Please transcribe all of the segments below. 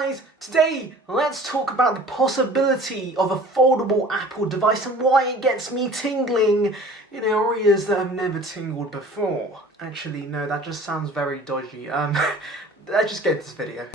guys, today let's talk about the possibility of a foldable Apple device and why it gets me tingling in areas that have never tingled before. Actually, no, that just sounds very dodgy. Let's just get to this video.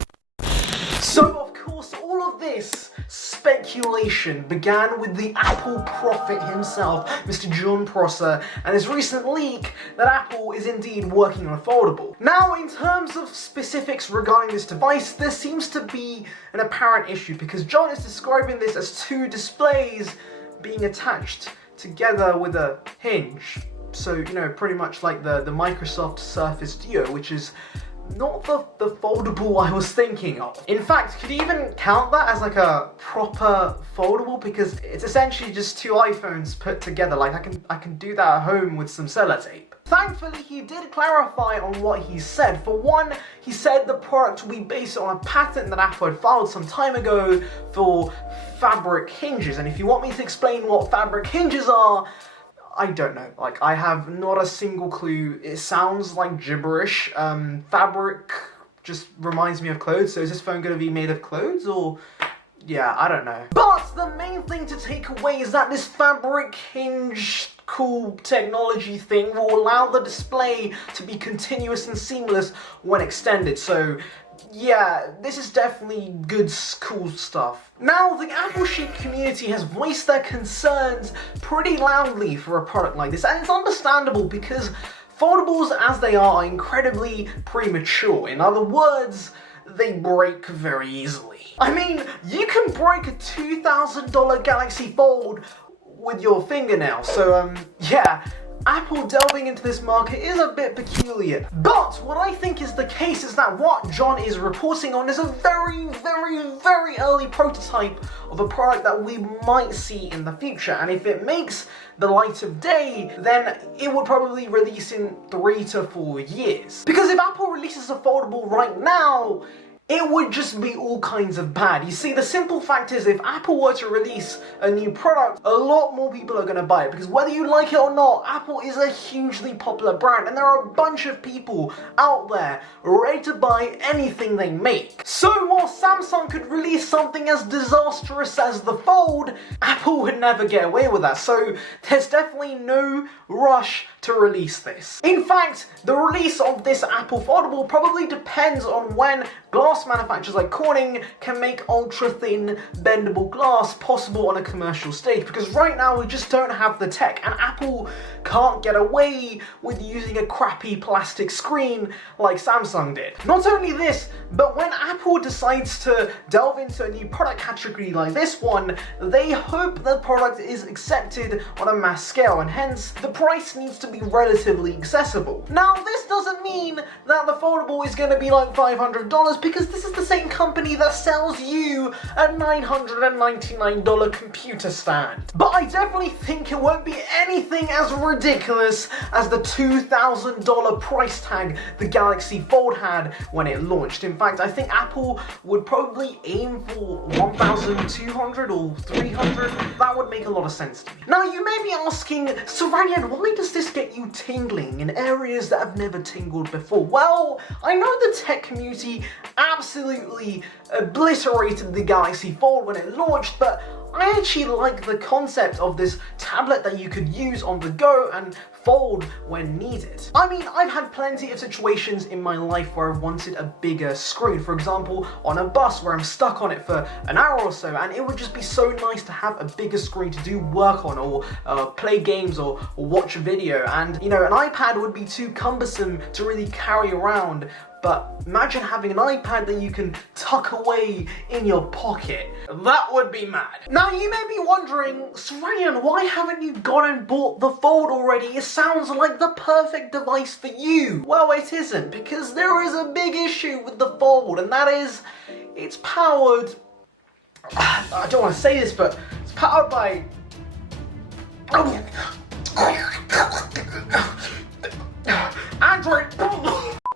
So, of course, all of this speculation began with the Apple prophet himself, Mr. John Prosser, and his recent leak that Apple is indeed working on a foldable. Now, in terms of specifics regarding this device, there seems to be an apparent issue because John is describing this as two displays being attached together with a hinge. So, you know, pretty much like the Microsoft Surface Duo, which is not the foldable I was thinking of. In fact, could you even count that as like a proper foldable? Because it's essentially just two iPhones put together. Like I can do that at home with some sellotape. Thankfully, he did clarify on what he said. For one, he said the product will be based on a patent that Apple had filed some time ago for fabric hinges. And if you want me to explain what fabric hinges are, I don't know, like, I have not a single clue. It sounds like gibberish. Fabric just reminds me of clothes, so is this phone gonna be made of clothes, or... yeah, I don't know. But the main thing to take away is that this fabric hinge cool technology thing will allow the display to be continuous and seamless when extended, so... yeah, this is definitely good, cool stuff. Now, the Apple-shaped community has voiced their concerns pretty loudly for a product like this, and it's understandable because foldables as they are incredibly premature. In other words, they break very easily. I mean, you can break a $2,000 Galaxy Fold with your fingernail, so yeah. Apple delving into this market is a bit peculiar. But what I think is the case is that what John is reporting on is a very, very, very early prototype of a product that we might see in the future. And if it makes the light of day, then it would probably release in 3 to 4 years. Because if Apple releases a foldable right now, it would just be all kinds of bad. You see, the simple fact is, if Apple were to release a new product, a lot more people are going to buy it. Because whether you like it or not, Apple is a hugely popular brand. And there are a bunch of people out there ready to buy anything they make. So while Samsung could release something as disastrous as the Fold, Apple would never get away with that. So there's definitely no rush to release this. In fact, the release of this Apple Foldable probably depends on when glass manufacturers like Corning can make ultra-thin bendable glass possible on a commercial stage, because right now we just don't have the tech, and Apple can't get away with using a crappy plastic screen like Samsung did. Not only this, but when Apple decides to delve into a new product category like this one, they hope the product is accepted on a mass scale, and hence the price needs to be relatively accessible. Now, this doesn't mean that the foldable is going to be like $500, because this is the same company that sells you a $999 computer stand. But I definitely think it won't be anything as ridiculous as the $2,000 price tag the Galaxy Fold had when it launched. In fact, I think Apple would probably aim for $1,200 or $300. That would make a lot of sense to me. Now, you may be asking, Saranian, why does this get you tingling in areas that have never tingled before? Well, I know the tech community absolutely obliterated the Galaxy Fold when it launched, but I actually like the concept of this tablet that you could use on the go and fold when needed. I mean, I've had plenty of situations in my life where I've wanted a bigger screen. For example, on a bus where I'm stuck on it for an hour or so, and it would just be so nice to have a bigger screen to do work on, or play games, or watch a video. And, you know, an iPad would be too cumbersome to really carry around. But imagine having an iPad that you can tuck away in your pocket. That would be mad. Now, you may be wondering, Saranian, why haven't you gone and bought the Fold already? It sounds like the perfect device for you. Well, it isn't, because there is a big issue with the Fold, and that is, it's powered... I don't want to say this, but it's powered by... Android...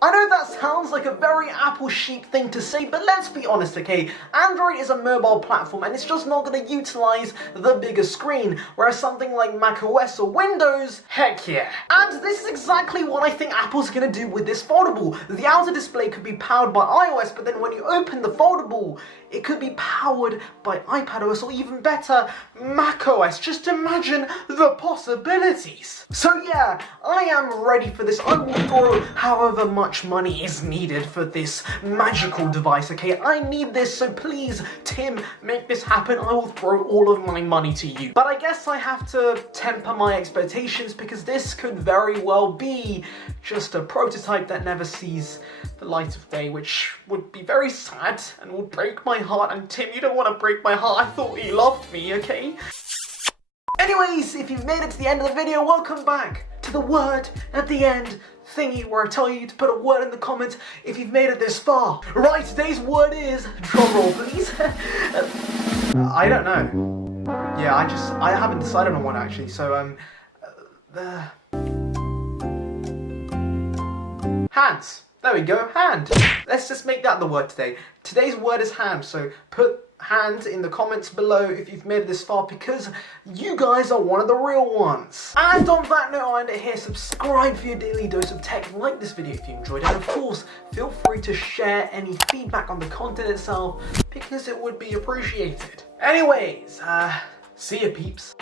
I know that sounds like a very Apple chic thing to say, but let's be honest, okay? Android is a mobile platform and it's just not going to utilize the bigger screen, whereas something like macOS or Windows, heck yeah. And this is exactly what I think Apple's going to do with this foldable. The outer display could be powered by iOS, but then when you open the foldable, it could be powered by iPadOS or even better, macOS. Just imagine the possibilities. So yeah, I am ready for this. I will throw however much money is needed for this magical device, okay? I need this, so please, Tim, make this happen. I will throw all of my money to you. But I guess I have to temper my expectations because this could very well be just a prototype that never sees the light of day, which would be very sad and would break my heart. And Tim, you don't want to break my heart. I thought you loved me, okay? Anyways, if you've made it to the end of the video, welcome back to the word at the end thingy where I tell you to put a word in the comments if you've made it this far. Right, today's word is, drumroll please. I don't know. Yeah, I haven't decided on one actually, so hands. There we go, hand. Let's just make that the word today. Today's word is hand, so put hand in the comments below if you've made it this far because you guys are one of the real ones. And on that note, I end it here. Subscribe for your daily dose of tech. Like this video if you enjoyed it. And of course, feel free to share any feedback on the content itself because it would be appreciated. Anyways, see ya peeps.